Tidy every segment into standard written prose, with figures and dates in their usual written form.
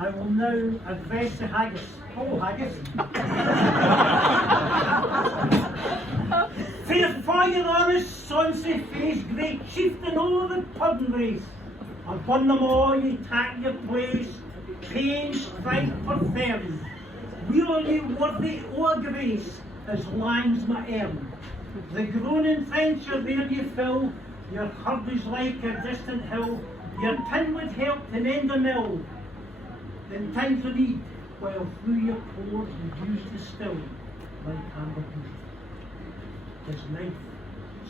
I will now address the Haggis. Hello, Haggis. Fair fire honest, sonsy face, great chieftain all the pudding race. Upon them all ye take your place, paying strife for fairness. Will ye worthy o'er grace, as lands my earn. The groaning trencher there ye fill, your herd is like a distant hill, your tin would help to mend the mill. In times of need, while through your pores you use to still, like amber heat. His knife,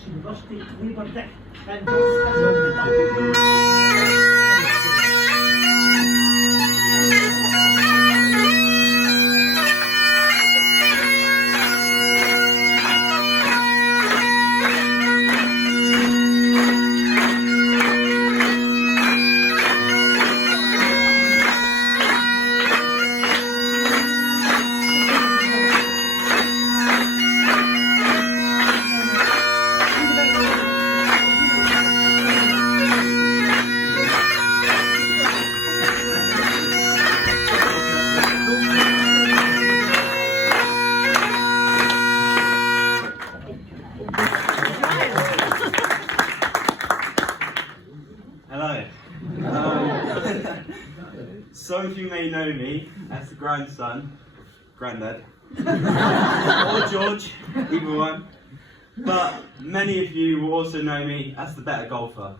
see rusty labour dick, and Some of you may know me as the granddad, or George, either one. But many of you will also know me as the better golfer.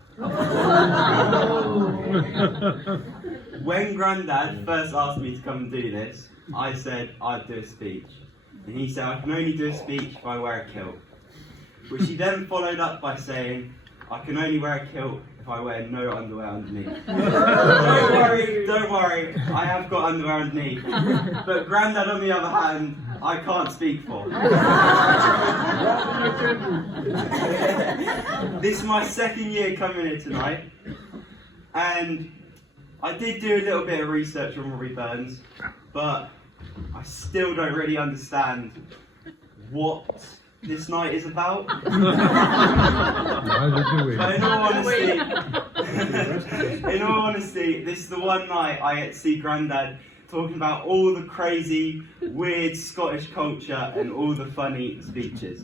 When Grandad first asked me to come and do this, I said I'd do a speech. And he said I can only do a speech if I wear a kilt. Which he then followed up by saying, I can only wear a kilt if I wear no underwear underneath. Don't worry, I have got underwear underneath. But Grandad, on the other hand, I can't speak for. This is my second year coming here tonight, and I did do a little bit of research on Robbie Burns, but I still don't really understand what this night is about. But in all honesty, this is the one night I get to see Grandad talking about all the crazy, weird Scottish culture and all the funny speeches.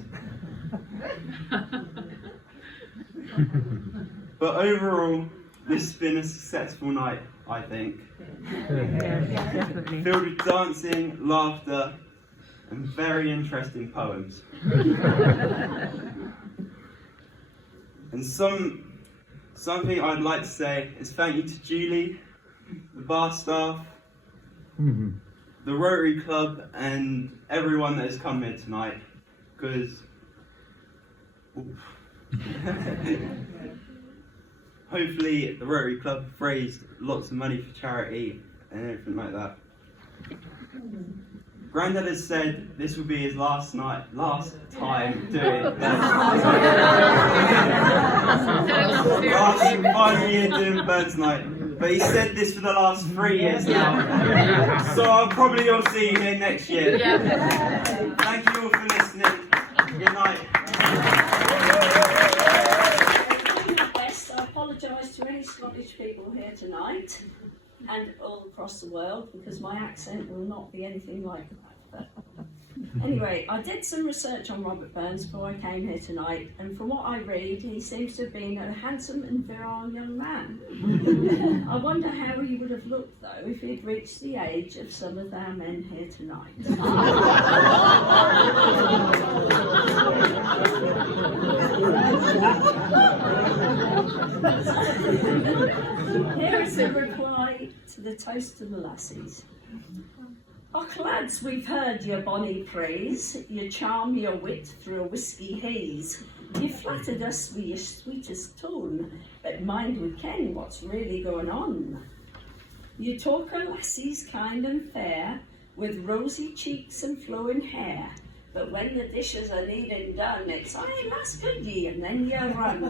But overall, this has been a successful night, I think. Filled with dancing, laughter, and very interesting poems. And something I'd like to say is thank you to Julie, the bar staff, the Rotary Club, and everyone that has come here tonight, because hopefully the Rotary Club raised lots of money for charity and everything like that. Grandad has said this will be his last time doing it. Last final year doing Burns Night. But he said this for the last 3 years now. So I'll probably all see you here next year. Thank you all for listening. Good night. Best, I apologise to any Scottish people here tonight and all across the world because my accent will not be anything like that. But anyway, I did some research on Robert Burns before I came here tonight, and from what I read, he seems to have been a handsome and virile young man. I wonder how he would have looked, though, if he'd reached the age of some of our men here tonight. Here is a reply to the toast to the Lassies. Och lads, we've heard your bonny praise, your charm, your wit through a whisky haze. You flattered us with your sweetest tone, but mind we ken what's really going on. You talk o' lassies kind and fair, with rosy cheeks and flowing hair, but when the dishes are needing done, it's aye lass good ye, and then you run.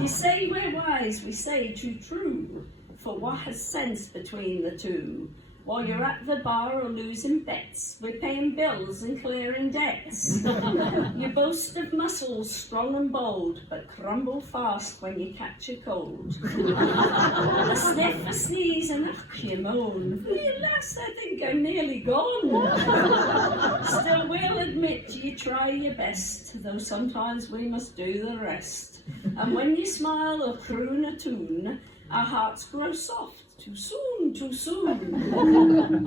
You say we're wise, we say true, for what has sense between the two? While you're at the bar or losing bets, we're paying bills and clearing debts. You boast of muscles strong and bold, but crumble fast when you catch a cold. A sniff, a sneeze, and you moan. Well, lass, I think I'm nearly gone. Still, we'll admit you try your best, though sometimes we must do the rest. And when you smile or croon a tune, our hearts grow soft. Too soon, too soon.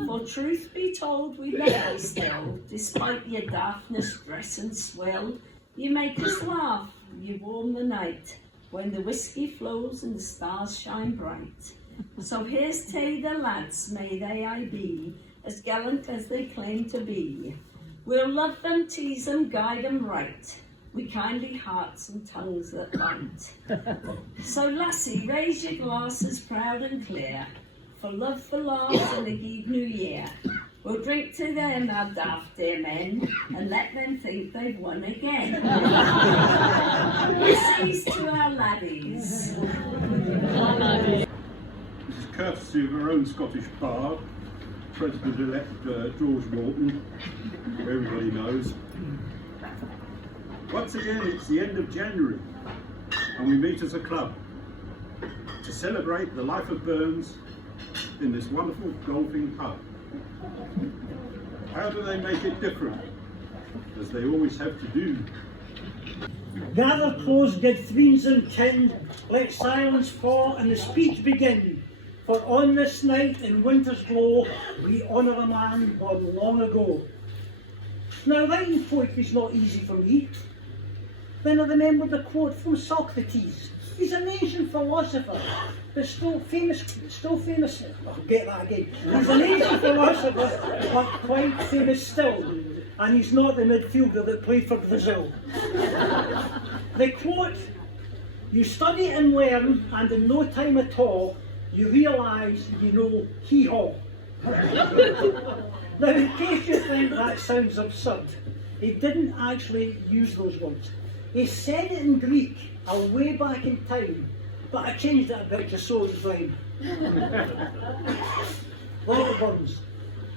For truth be told, we love you still, despite your daftness, dress and swell. You make us laugh, you warm the night, when the whiskey flows and the stars shine bright. So here's to the lads, may they I be, as gallant as they claim to be. We'll love them, tease them, guide them right, with kindly hearts and tongues that bite. So lassie, raise your glasses proud and clear, for love, for laugh and a good new year. We'll drink to them, our daft dear men, and let them think they've won again. Lassies to our laddies. This is courtesy of our own Scottish bard, President-elect George Morton, who everybody knows. Once again, it's the end of January, and we meet as a club to celebrate the life of Burns in this wonderful golfing pub. How do they make it different? As they always have to do. Gather close, good friends and kin, let silence fall and the speech begin. For on this night in winter's glow, we honour a man born long ago. Now writing poetry's not easy for me. Then I remembered a quote from Socrates. He's an ancient philosopher, but still famous, I'll get that again. He's an ancient philosopher, but quite famous still. And he's not the midfielder that played for Brazil. The quote, you study and learn, and in no time at all, you realise you know hee-haw. Now, in case you think that sounds absurd, he didn't actually use those words. He said it in Greek, a way back in time, but I changed it a bit just so it's rhyme. Lord Burns,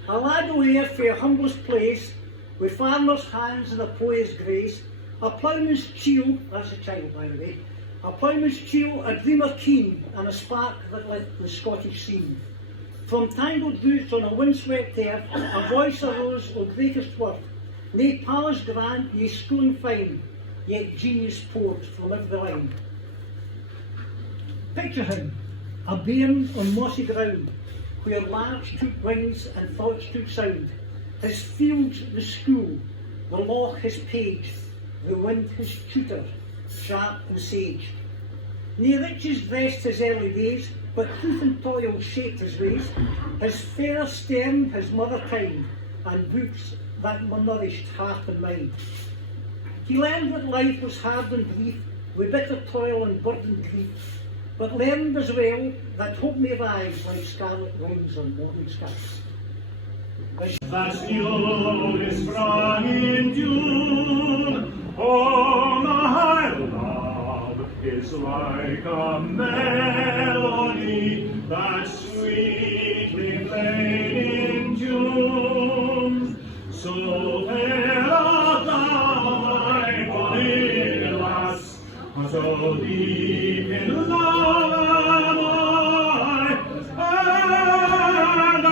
a lad o' here for your humblest place, with farmer's hands and a poet's grace, a ploughman's chiel, that's a child by the way, a ploughman's chiel, a dreamer keen, and a spark that lit the Scottish scene. From tangled roots on a windswept earth, a voice arose o' greatest worth, nae palace grand, ye schooling fine, yet genius poured from every line. Picture him, a bairn on mossy ground, where larks took wings and thoughts took sound. His fields the school, the law his page, the wind his tutor, sharp and sage. Nae riches dressed his early days, but truth and toil shaped his ways. His fair stern, his mother kind, and books that nourished heart and mind. He learned that life was hard and brief, with bitter toil and burden grief, but learned as well that hope may rise like scarlet wings on morning skies. Bastion sprang in June, oh my love is like a melody that sweetly played in June. So fair art thou, my bonny lass, so deep in love am I, and I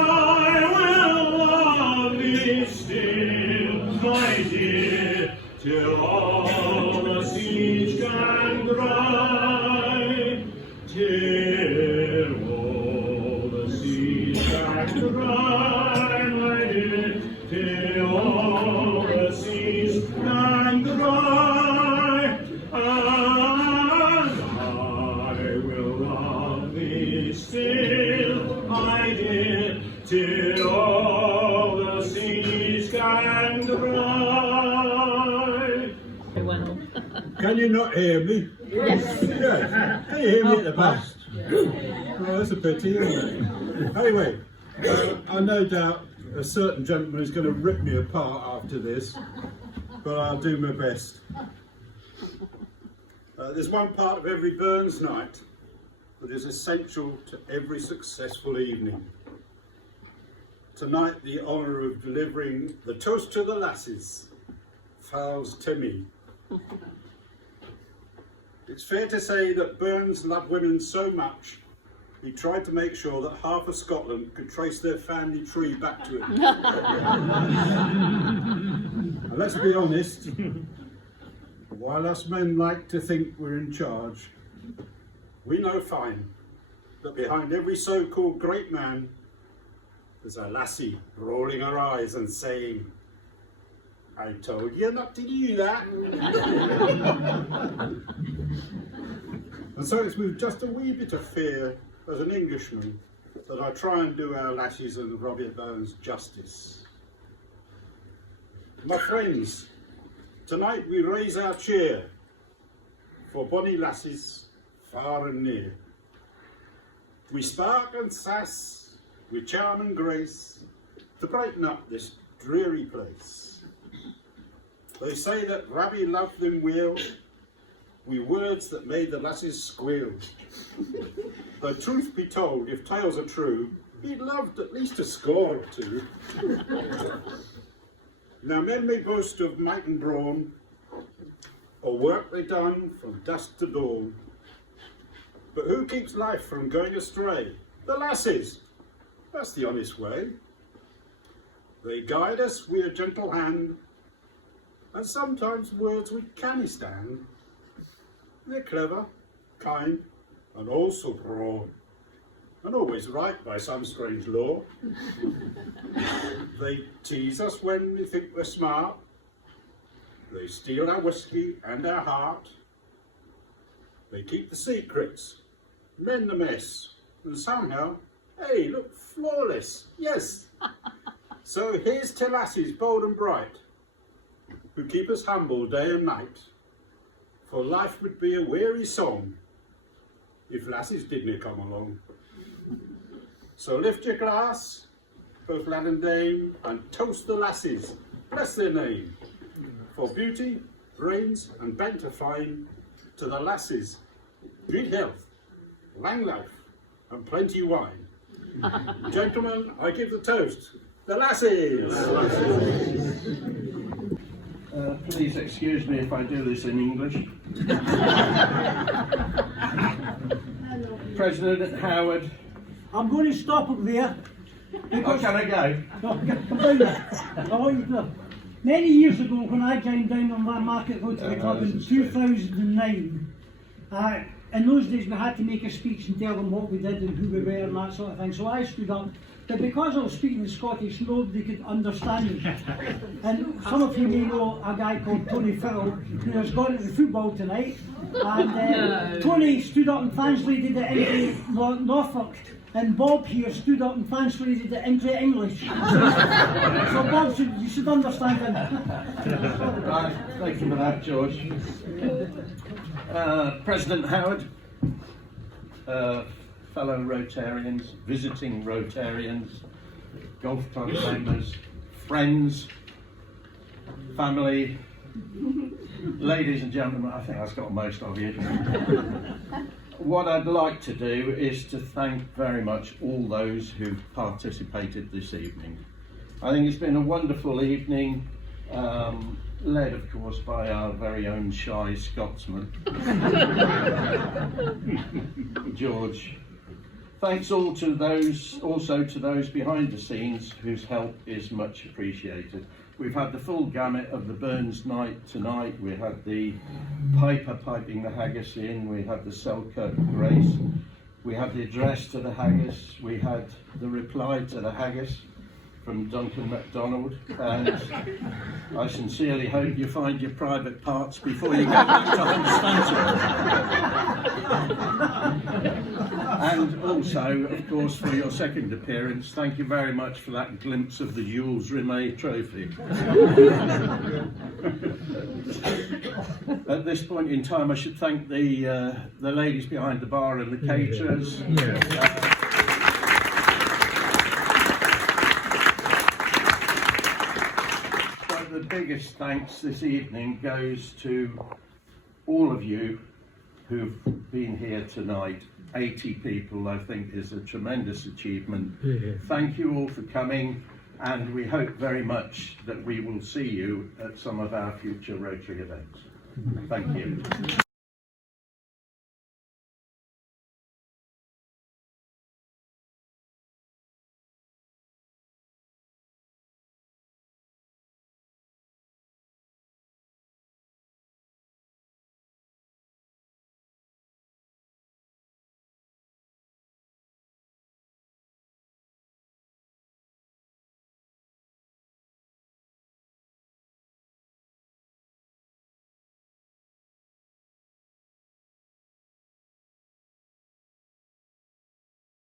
will love thee still, my dear, till all the seas can dry, till all the seas can dry, my dear, till all the seas can dry, and I will love thee still, my dear, till all the seas can dry. Can you not hear me? Yes. Can you hear me at the back? Oh, that's a pity, isn't it? Anyway, I no doubt a certain gentleman is going to rip me apart after this, but I'll do my best. There's one part of every Burns night that is essential to every successful evening. tonight the honour of delivering the toast to the lassies falls to me. It's fair to say that Burns loved women so much he tried to make sure that half of Scotland could trace their family tree back to him. And let's be honest, while us men like to think we're in charge, we know fine that behind every so-called great man there's a lassie rolling her eyes and saying, "I told you not to do that." And so it's with just a wee bit of fear as an Englishman that I try and do our lassies and Robbie Burns justice. My friends, tonight we raise our cheer for bonny lassies far and near. We spark and sass with charm and grace to brighten up this dreary place. They say that Robbie loved them weel, wi' words that made the lassies squeal. Though truth be told, if tales are true, he'd loved at least a score or two. Now men may boast of might and brawn, or work they done from dusk to dawn. But who keeps life from going astray? The lassies. That's the honest way. They guide us with a gentle hand, and sometimes words we canny stand. They're clever, kind, and also broad, and always right by some strange law. They tease us when we think we're smart. They steal our whiskey and our heart. They keep the secrets, mend the mess, and somehow, hey, look flawless, yes. So here's to lassies bold and bright, who keep us humble day and night. For life would be a weary song if lassies didn't come along. So lift your glass, both lad and dame, and toast the lassies, bless their name. For beauty, brains, and banter fine, to the lassies, good health, long life, and plenty wine. Gentlemen, I give the toast, the lassies! Please excuse me if I do this in English. President Howard. I'm going to stop up there. Oh, can I go? No, come down there. I want you to. Many years ago, when I joined Downham Market Rotary Club in 2009, in those days we had to make a speech and tell them what we did and who we were and that sort of thing. So I stood up, but because I was speaking in Scottish, nobody could understand me. And some of you may know a guy called Tony Phillips, who has gone to the football tonight. And Tony stood up and translated it into Norfolk. And Bob here stood up and translated it into English. So Bob, you should understand him. Right, thank you for that, George. President Howard, fellow Rotarians, visiting Rotarians, golf club members, friends, family, ladies and gentlemen, I think I've got most of you. What I'd like to do is to thank very much all those who've participated this evening. I think it's been a wonderful evening, led of course by our very own shy Scotsman, George. Thanks also to those behind the scenes whose help is much appreciated. We've had the full gamut of the Burns night tonight. We had the piper piping the Haggis in, we had the Selkirk grace, we had the address to the Haggis, we had the reply to the Haggis from Duncan McDonald, and I sincerely hope you find your private parts before you go back to Hunstanton. And also, of course, for your second appearance, thank you very much for that glimpse of the Jules Rimet trophy. At this point in time, I should thank the ladies behind the bar and the caterers. But the biggest thanks this evening goes to all of you who've been here tonight. 80 people, I think, is a tremendous achievement. Thank you all for coming, and we hope very much that we will see you at some of our future Rotary events. Thank you.